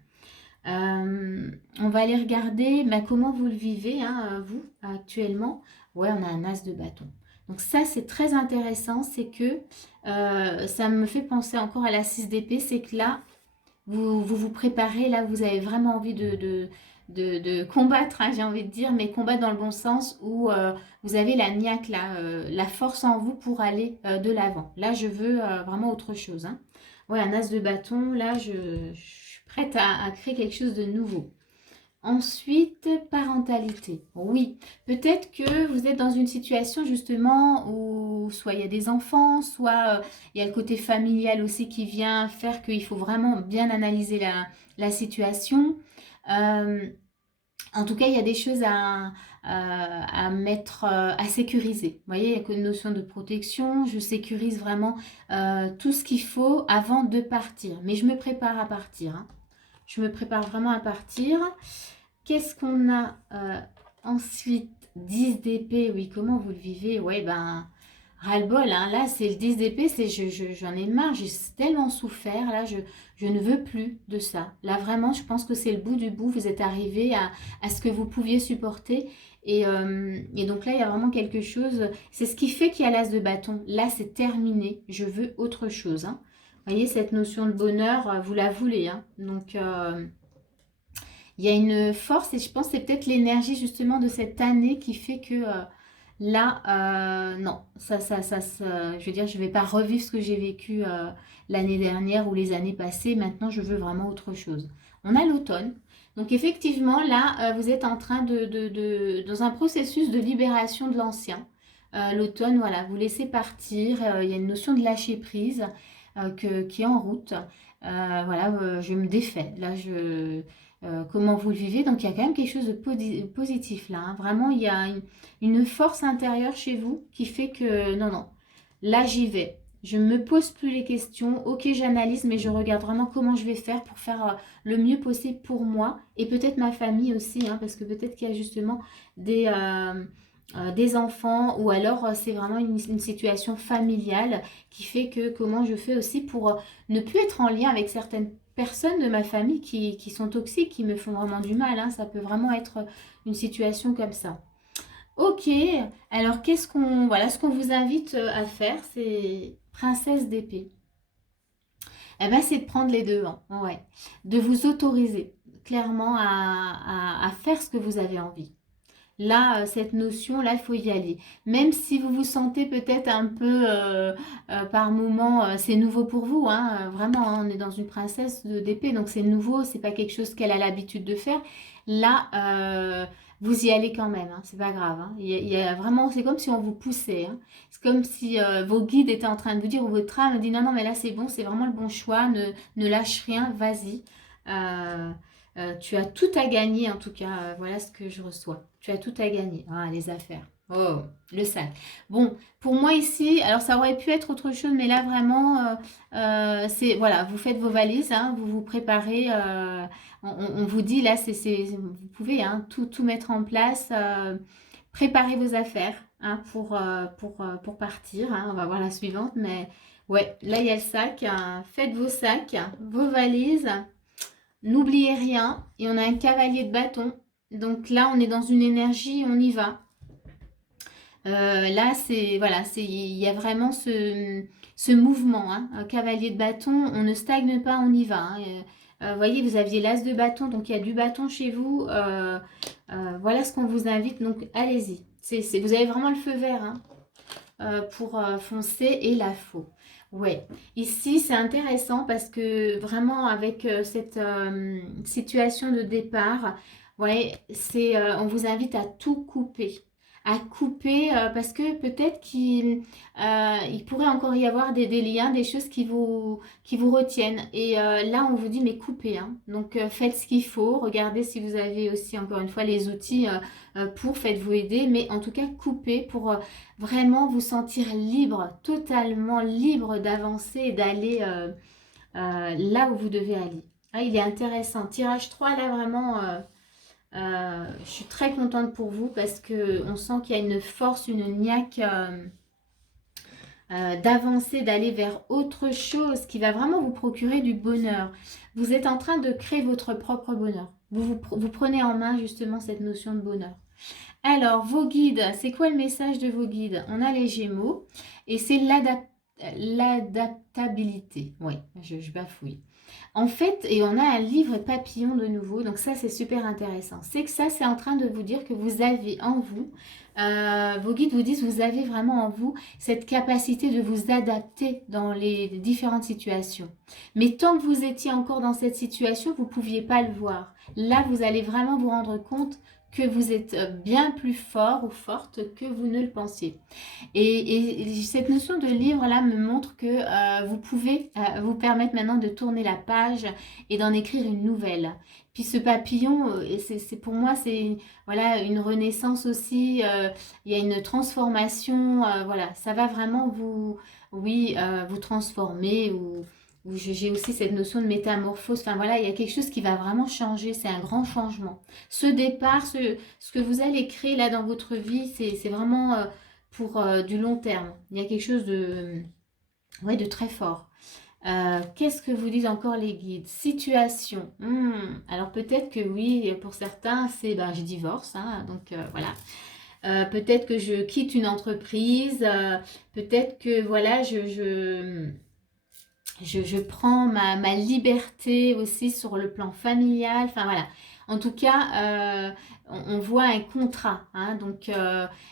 On va aller regarder comment vous le vivez, hein, vous, actuellement. Ouais, on a un as de bâton. Donc ça, c'est très intéressant, c'est que ça me fait penser encore à la 6 d'épée, c'est que là, vous préparez, là, vous avez vraiment envie de combattre, hein, j'ai envie de dire, mais combattre dans le bon sens où vous avez la niaque, là, la force en vous pour aller de l'avant. Là, je veux vraiment autre chose, hein. Ouais, un as de bâton, là, je suis prête à créer quelque chose de nouveau. Ensuite, parentalité. Oui, peut-être que vous êtes dans une situation justement où soit il y a des enfants, soit il y a le côté familial aussi qui vient faire qu'il faut vraiment bien analyser la situation. Euh, En tout cas, il y a des choses à mettre, à sécuriser. Vous voyez, il y a une notion de protection. Je sécurise vraiment tout ce qu'il faut avant de partir. Mais je me prépare à partir, hein. Je me prépare vraiment à partir. Qu'est-ce qu'on a ensuite? 10 d'épée, oui, comment vous le vivez? Ouais, ben, ras-le-bol, hein. Là, c'est le 10 d'épée, c'est j'en ai marre, j'ai tellement souffert. Là, je ne veux plus de ça. Là, vraiment, je pense que c'est le bout du bout. Vous êtes arrivé à ce que vous pouviez supporter. Et donc là, il y a vraiment quelque chose. C'est ce qui fait qu'il y a l'as de bâton. Là, c'est terminé. Je veux autre chose, hein. Vous voyez, cette notion de bonheur, vous la voulez, hein. Donc, il y a une force et je pense que c'est peut-être l'énergie justement de cette année qui fait que là, non, je veux dire, je ne vais pas revivre ce que j'ai vécu l'année dernière ou les années passées. Maintenant, je veux vraiment autre chose. On a l'automne. Donc effectivement, là, vous êtes en train dans un processus de libération de l'ancien. L'automne, voilà, vous laissez partir. Il y a une notion de lâcher prise qui est en route. Voilà, je me défais. Là, comment vous le vivez. Donc il y a quand même quelque chose de positif là, hein. Vraiment, il y a une force intérieure chez vous qui fait que non, non, là j'y vais. Je ne me pose plus les questions. Ok, j'analyse, mais je regarde vraiment comment je vais faire pour faire le mieux possible pour moi et peut-être ma famille aussi, hein, parce que peut-être qu'il y a justement des enfants ou alors c'est vraiment une situation familiale qui fait que comment je fais aussi pour ne plus être en lien avec certaines personnes de ma famille qui sont toxiques, qui me font vraiment du mal, hein. Ça peut vraiment être une situation comme ça. Ok, alors voilà, ce qu'on vous invite à faire, c'est princesse d'épée. Eh ben, c'est de prendre les devants, ouais, de vous autoriser clairement à faire ce que vous avez envie. Là, cette notion-là, il faut y aller. Même si vous vous sentez peut-être un peu par moment, c'est nouveau pour vous, hein, vraiment, hein, on est dans une princesse d'épée, donc c'est nouveau, c'est pas quelque chose qu'elle a l'habitude de faire. Là, vous y allez quand même, hein, c'est pas grave, hein. Il y a vraiment, c'est comme si on vous poussait, hein. C'est comme si vos guides étaient en train de vous dire, ou votre âme dit non, non, mais là c'est bon, c'est vraiment le bon choix, ne lâche rien, vas-y. Euh, tu as tout à gagner, en tout cas, voilà ce que je reçois. Tu as tout à gagner. Ah, les affaires. Oh, le sac. Bon, pour moi ici, alors ça aurait pu être autre chose, mais là vraiment, c'est voilà, vous faites vos valises, hein, vous vous préparez. On vous dit là, vous pouvez hein, tout mettre en place. Préparez vos affaires hein, pour partir, hein. On va voir la suivante, mais ouais, là il y a le sac, hein. Faites vos sacs, vos valises. N'oubliez rien. Et on a un cavalier de bâton. Donc là, on est dans une énergie, on y va. Là, voilà, il y a vraiment ce mouvement, hein. Un cavalier de bâton, on ne stagne pas, on y va, hein. Vous voyez, vous aviez l'as de bâton, donc il y a du bâton chez vous. Voilà ce qu'on vous invite, donc allez-y. Vous avez vraiment le feu vert hein, pour foncer et la faux. Ouais, ici c'est intéressant parce que vraiment avec cette situation de départ, ouais, on vous invite à couper parce que peut-être il pourrait encore y avoir des liens, des choses qui vous retiennent. Et là, on vous dit mais coupez, hein. Donc faites ce qu'il faut, regardez si vous avez aussi encore une fois les outils faites-vous aider, mais en tout cas coupez pour vraiment vous sentir libre, totalement libre d'avancer et d'aller là où vous devez aller. Ah, il est intéressant. Tirage 3 là vraiment, je suis très contente pour vous parce que on sent qu'il y a une force, une niaque d'avancer, d'aller vers autre chose qui va vraiment vous procurer du bonheur. Vous êtes en train de créer votre propre bonheur. Vous prenez en main justement cette notion de bonheur. Alors, vos guides, c'est quoi le message de vos guides? On a les Gémeaux et c'est l'adaptabilité. Oui, je bafouille. En fait, et on a un livre papillon de nouveau, donc ça c'est super intéressant. C'est que ça c'est en train de vous dire que vous avez en vous, vos guides vous disent, vous avez vraiment en vous cette capacité de vous adapter dans les différentes situations. Mais tant que vous étiez encore dans cette situation, vous ne pouviez pas le voir. Là, vous allez vraiment vous rendre compte que vous êtes bien plus fort ou forte que vous ne le pensiez. Et cette notion de livre-là me montre que vous pouvez vous permettre maintenant de tourner la page et d'en écrire une nouvelle. Puis ce papillon, pour moi, c'est voilà, une renaissance aussi. Il y a une transformation. Voilà, ça va vraiment vous, oui, vous transformer. Ou j'ai aussi cette notion de métamorphose. Enfin voilà, il y a quelque chose qui va vraiment changer. C'est un grand changement. Ce départ, ce que vous allez créer là dans votre vie, c'est vraiment pour du long terme. Il y a quelque chose de, ouais, de très fort. Qu'est-ce que vous disent encore les guides? Situation. Alors peut-être que oui, pour certains, c'est ben, je divorce, hein, donc voilà. Peut-être que je quitte une entreprise, peut-être que voilà, je prends ma liberté aussi sur le plan familial. Enfin voilà. En tout cas, on voit un contrat. Hein, donc,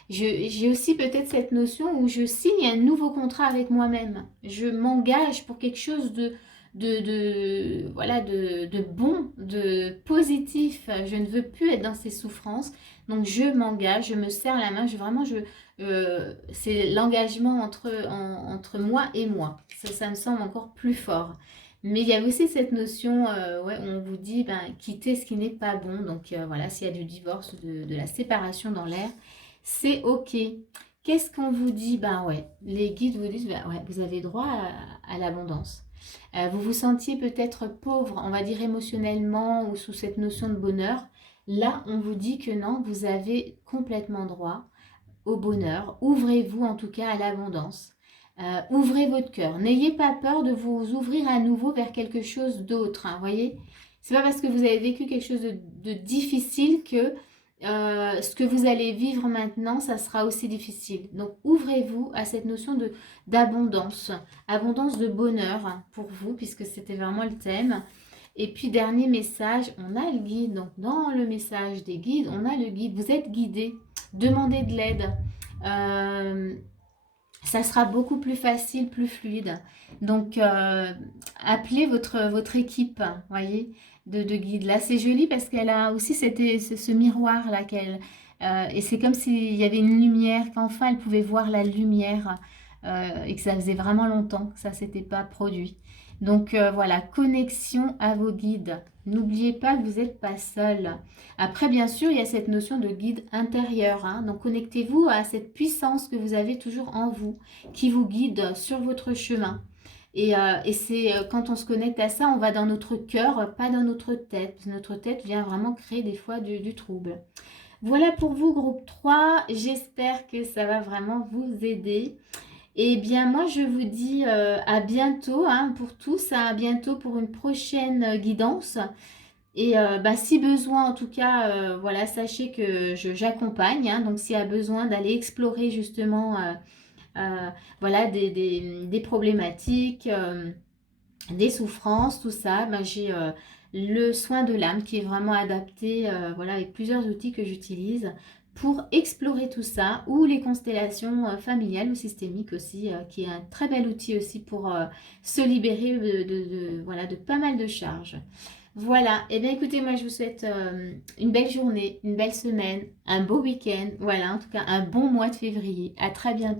j'ai aussi peut-être cette notion où je signe un nouveau contrat avec moi-même. Je m'engage pour quelque chose voilà, de bon, de positif. Je ne veux plus être dans ces souffrances. Donc, je m'engage, je me serre la main. C'est l'engagement entre moi et moi. Ça me semble encore plus fort. Mais il y a aussi cette notion ouais, où on vous dit ben, quitter ce qui n'est pas bon. Donc voilà, s'il y a du divorce, de la séparation dans l'air, c'est OK. Qu'est-ce qu'on vous dit? Ben ouais, les guides vous disent ben ouais, vous avez droit à l'abondance. Vous vous sentiez peut-être pauvre, on va dire émotionnellement ou sous cette notion de bonheur. Là, on vous dit que non, vous avez complètement droit au bonheur. Ouvrez-vous en tout cas à l'abondance. Ouvrez votre cœur. N'ayez pas peur de vous ouvrir à nouveau vers quelque chose d'autre. Hein, voyez, c'est pas parce que vous avez vécu quelque chose de difficile que ce que vous allez vivre maintenant, ça sera aussi difficile. Donc ouvrez-vous à cette notion d'abondance, abondance de bonheur hein, pour vous, puisque c'était vraiment le thème. Et puis dernier message, on a le guide. Donc dans le message des guides, on a le guide. Vous êtes guidé. Demandez de l'aide. Ça sera beaucoup plus facile, plus fluide. Donc, appelez votre équipe, voyez, de guide. Là, c'est joli parce qu'elle a aussi ce miroir-là et c'est comme s'il y avait une lumière, qu'enfin elle pouvait voir la lumière et que ça faisait vraiment longtemps que ça ne s'était pas produit. Donc voilà, connexion à vos guides. N'oubliez pas que vous n'êtes pas seul. Après, bien sûr, il y a cette notion de guide intérieur. Hein. Donc connectez-vous à cette puissance que vous avez toujours en vous, qui vous guide sur votre chemin. Et c'est quand on se connecte à ça, on va dans notre cœur, pas dans notre tête. Notre tête vient vraiment créer des fois du trouble. Voilà pour vous, groupe 3. J'espère que ça va vraiment vous aider. Eh bien, moi, je vous dis à bientôt hein, pour tous, à bientôt pour une prochaine guidance. Et bah, si besoin, en tout cas, voilà, sachez que j'accompagne. Hein, donc, s'il y a besoin d'aller explorer justement voilà, des problématiques, des souffrances, tout ça, bah, j'ai le soin de l'âme qui est vraiment adapté, voilà, avec plusieurs outils que j'utilise pour explorer tout ça, ou les constellations familiales ou systémiques aussi, qui est un très bel outil aussi pour se libérer voilà, de pas mal de charges. Voilà, et bien écoutez, moi je vous souhaite une belle journée, une belle semaine, un beau week-end, voilà, en tout cas un bon mois de février. À très bientôt.